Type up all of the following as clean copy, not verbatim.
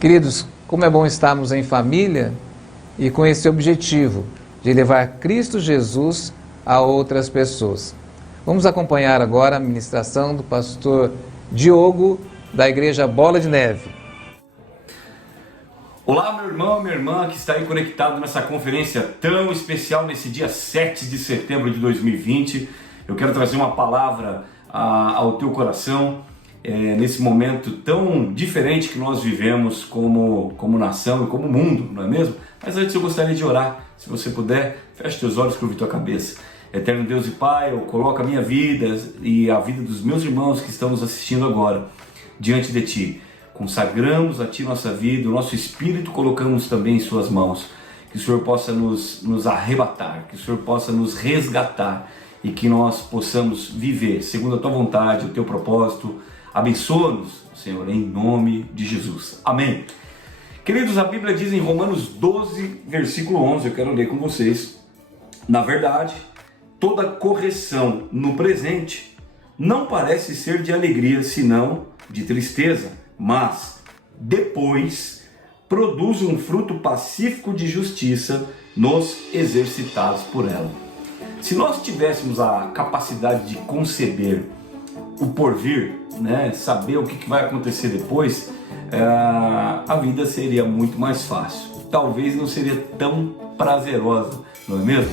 Queridos, como é bom estarmos em família e com esse objetivo de levar Cristo Jesus a outras pessoas. Vamos acompanhar agora a ministração do pastor Diogo, da Igreja Bola de Neve. Olá, meu irmão, minha irmã que está aí conectado nessa conferência tão especial nesse dia 7 de setembro de 2020. Eu quero trazer uma palavra ao teu coração nesse momento tão diferente que nós vivemos como nação e como mundo, não é mesmo? Mas antes eu gostaria de orar. Se você puder, feche teus olhos, curve tua cabeça. Eterno Deus e Pai, eu coloco a minha vida e a vida dos meus irmãos que estão nos assistindo agora diante de Ti. Consagramos a Ti nossa vida, o nosso espírito colocamos também em Suas mãos. Que o Senhor possa nos arrebatar, que o Senhor possa nos resgatar e que nós possamos viver segundo a Tua vontade, o Teu propósito. Abençoa-nos, Senhor, em nome de Jesus. Amém. Queridos, a Bíblia diz em Romanos 12, versículo 11, eu quero ler com vocês. Na verdade, toda correção no presente não parece ser de alegria, senão de tristeza, mas depois produz um fruto pacífico de justiça nos exercitados por ela. Se nós tivéssemos a capacidade de conceber o porvir, né, saber o que vai acontecer depois, a vida seria muito mais fácil. Talvez não seria tão prazerosa, não é mesmo?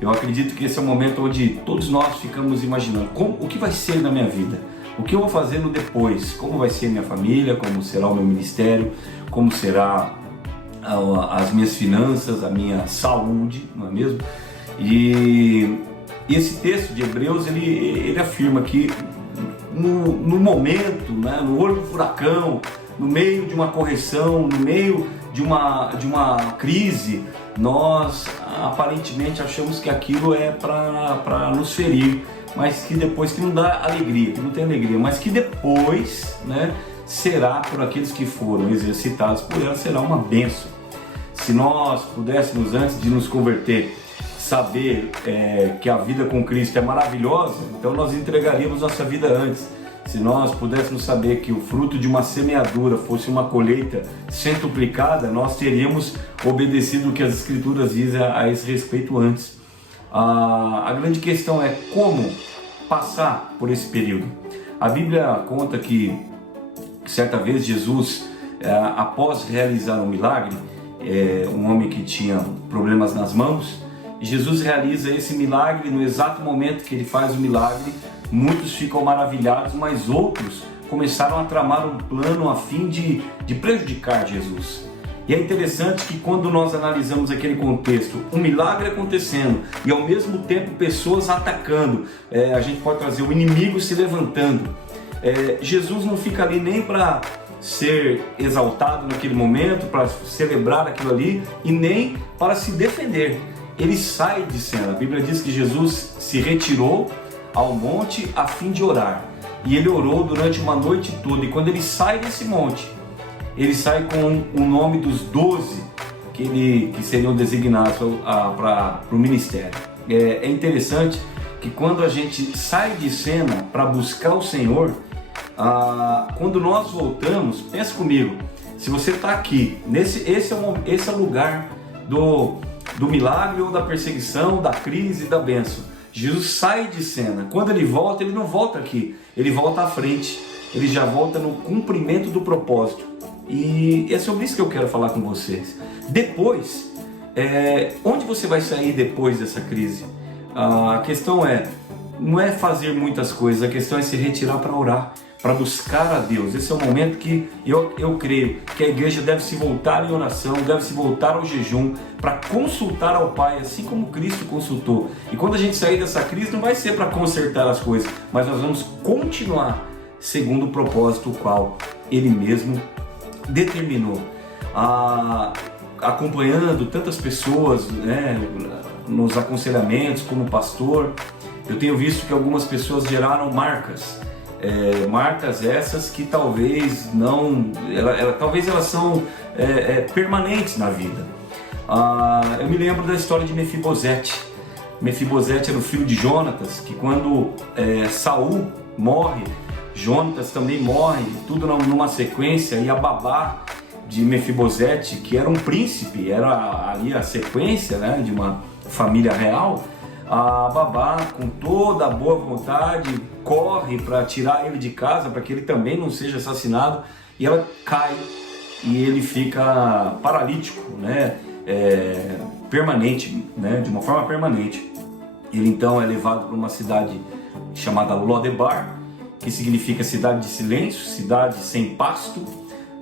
Eu acredito que esse é o momento onde todos nós ficamos imaginando o que vai ser na minha vida, o que eu vou fazer no depois, como vai ser minha família, como será o meu ministério, como será as minhas finanças, a minha saúde, não é mesmo? E esse texto de Hebreus, ele afirma que no momento, né, no olho do furacão, no meio de uma correção, no meio de uma crise, nós aparentemente achamos que aquilo é para nos ferir, mas que depois que não dá alegria, que não tem alegria, mas que depois, né, será por aqueles que foram exercitados por ela, será uma bênção. Se nós pudéssemos, antes de nos converter, saber que a vida com Cristo é maravilhosa, então nós entregaríamos nossa vida antes. Se nós pudéssemos saber que o fruto de uma semeadura fosse uma colheita centuplicada, nós teríamos obedecido o que as Escrituras dizem a esse respeito antes. A grande questão é como passar por esse período. A Bíblia conta que certa vez Jesus, após realizar um milagre, um homem que tinha problemas nas mãos, Jesus realiza esse milagre. No exato momento que ele faz o milagre, muitos ficam maravilhados, mas outros começaram a tramar um plano a fim de prejudicar Jesus. E é interessante que quando nós analisamos aquele contexto, um milagre acontecendo e ao mesmo tempo pessoas atacando, a gente pode trazer o inimigo se levantando. Jesus não fica ali nem para ser exaltado naquele momento, para celebrar aquilo ali, e nem para se defender. Ele sai de cena. A Bíblia diz que Jesus se retirou ao monte a fim de orar. E ele orou durante uma noite toda. E quando ele sai desse monte, ele sai com o nome dos 12 que seriam designados para o ministério. É interessante que quando a gente sai de cena para buscar o Senhor, quando nós voltamos, pensa comigo, se você está aqui, esse é o lugar do milagre ou da perseguição, da crise, da bênção. Jesus sai de cena. Quando ele volta, ele não volta aqui, ele volta à frente, ele já volta no cumprimento do propósito. E é sobre isso que eu quero falar com vocês. Depois, onde você vai sair depois dessa crise? A questão não é fazer muitas coisas, a questão é se retirar para orar, para buscar a Deus. Esse é o momento que eu creio que a igreja deve se voltar em oração, deve se voltar ao jejum, para consultar ao Pai, assim como Cristo consultou. E quando a gente sair dessa crise, não vai ser para consertar as coisas, mas nós vamos continuar segundo o propósito o qual Ele mesmo determinou. Acompanhando tantas pessoas, né, nos aconselhamentos como pastor, eu tenho visto que algumas pessoas geraram marcas. Marcas essas que talvez talvez elas são permanentes na vida. Eu me lembro da história de Mefibosete. Mefibosete era o filho de Jonatas, que quando Saul morre, Jonatas também morre, tudo numa sequência, e a babá de Mefibosete, que era um príncipe, era ali a sequência, né, de uma família real, a babá, com toda a boa vontade, corre para tirar ele de casa, para que ele também não seja assassinado, e ela cai e ele fica paralítico, né, permanente, né, de uma forma permanente. Ele então é levado para uma cidade chamada Lodebar, que significa cidade de silêncio, cidade sem pasto.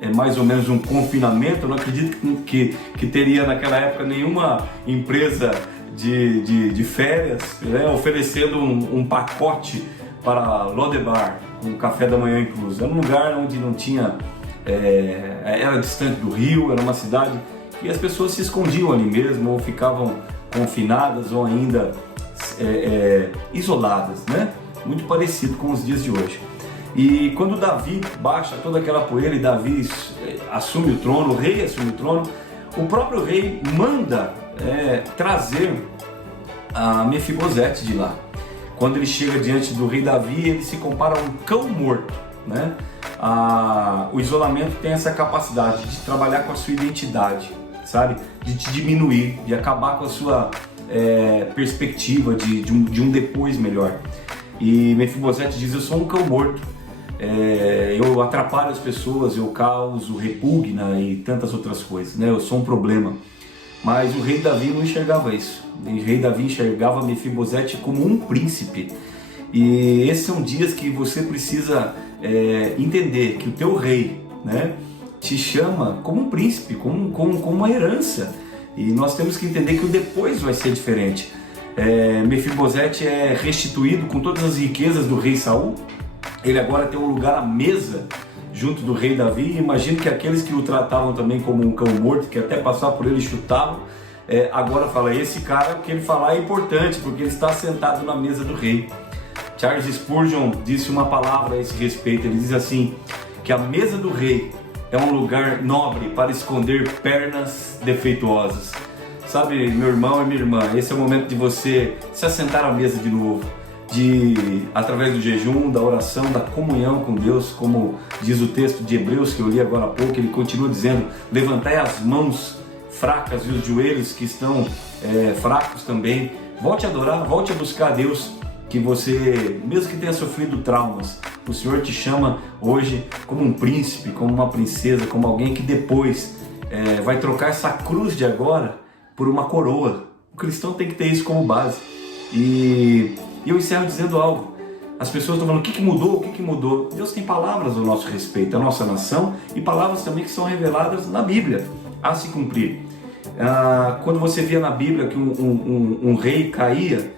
É mais ou menos um confinamento. Eu não acredito que teria naquela época nenhuma empresa de férias, né, oferecendo um pacote para Lodebar, um café da manhã incluso. Era um lugar onde não tinha, era distante do rio, era uma cidade que as pessoas se escondiam ali mesmo, ou ficavam confinadas, ou ainda isoladas, né? Muito parecido com os dias de hoje. E quando Davi baixa toda aquela poeira e Davi assume o trono, o rei assume o trono, o próprio rei manda trazer a Mefibosete de lá. Quando ele chega diante do rei Davi, ele se compara a um cão morto, né? O isolamento tem essa capacidade de trabalhar com a sua identidade, sabe? De te diminuir, de acabar com a sua perspectiva de um depois melhor. E Mefibosete diz: eu sou um cão morto, eu atrapalho as pessoas, eu causo repugna e tantas outras coisas, né? Eu sou um problema. Mas o rei Davi não enxergava isso. O rei Davi enxergava Mefibosete como um príncipe. E esses são dias que você precisa entender que o teu rei, né, te chama como um príncipe, como uma herança. E nós temos que entender que o depois vai ser diferente. Mefibosete é restituído com todas as riquezas do rei Saul. Ele agora tem um lugar à mesa junto do rei Davi. Imagino que aqueles que o tratavam também como um cão morto, que até passar por ele chutavam, agora fala: esse cara, o que ele falar é importante, porque ele está sentado na mesa do rei. Charles Spurgeon disse uma palavra a esse respeito. Ele diz assim, que a mesa do rei é um lugar nobre para esconder pernas defeituosas. Sabe, meu irmão e minha irmã, esse é o momento de você se assentar à mesa de novo, através do jejum, da oração, da comunhão com Deus, como diz o texto de Hebreus que eu li agora há pouco. Ele continua dizendo: levantai as mãos fracas e os joelhos que estão fracos também. Volte a adorar, volte a buscar a Deus, que você, mesmo que tenha sofrido traumas, o Senhor te chama hoje como um príncipe, como uma princesa, como alguém que depois vai trocar essa cruz de agora por uma coroa. O cristão tem que ter isso como base. E eu encerro dizendo algo. As pessoas estão falando: o que mudou? O que mudou? Deus tem palavras ao nosso respeito, à nossa nação, e palavras também que são reveladas na Bíblia, a se cumprir. Quando você via na Bíblia que um rei caía,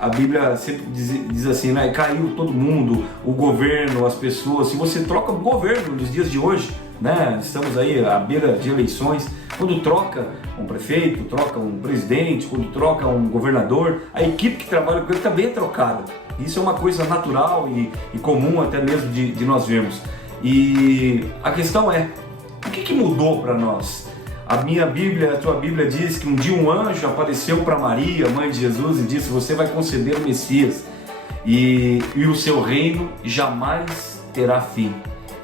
a Bíblia sempre diz assim, né? Caiu todo mundo, o governo, as pessoas. Se você troca o governo nos dias de hoje, né? Estamos aí à beira de eleições. Quando troca um prefeito, troca um presidente, quando troca um governador, a equipe que trabalha com ele também é trocada. Isso é uma coisa natural e comum até mesmo de nós vermos. E a questão é: o que mudou para nós? A minha Bíblia, a tua Bíblia diz que um dia um anjo apareceu para Maria, mãe de Jesus, e disse: você vai conceber o Messias e o seu reino jamais terá fim.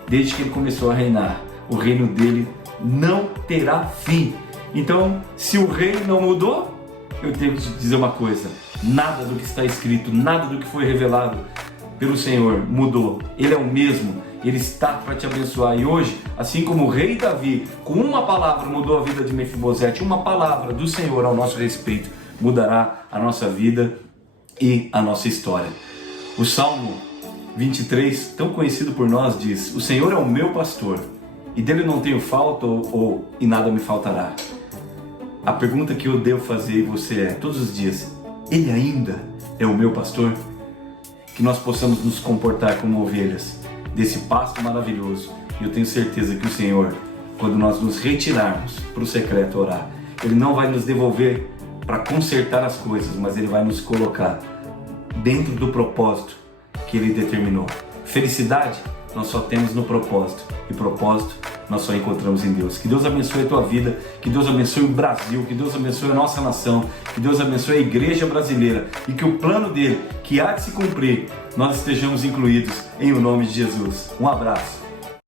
Desde que ele começou a reinar, o reino dele não terá fim. Então, se o rei não mudou, eu tenho que te dizer uma coisa: nada do que está escrito, nada do que foi revelado pelo Senhor mudou. Ele é o mesmo, ele está para te abençoar. E hoje, assim como o rei Davi, com uma palavra mudou a vida de Mefibosete, uma palavra do Senhor ao nosso respeito mudará a nossa vida e a nossa história. O Salmo 23, tão conhecido por nós, diz: o Senhor é o meu pastor, e dele não tenho falta e nada me faltará. A pergunta que eu devo fazer e você todos os dias: ele ainda é o meu pastor? Que nós possamos nos comportar como ovelhas desse pasto maravilhoso. E eu tenho certeza que o Senhor, quando nós nos retirarmos para o secreto orar, Ele não vai nos devolver para consertar as coisas, mas Ele vai nos colocar dentro do propósito que Ele determinou. Felicidade nós só temos no propósito, e propósito nós só encontramos em Deus. Que Deus abençoe a tua vida, que Deus abençoe o Brasil, que Deus abençoe a nossa nação, que Deus abençoe a igreja brasileira, e que o plano dele, que há de se cumprir, nós estejamos incluídos em o nome de Jesus. Um abraço.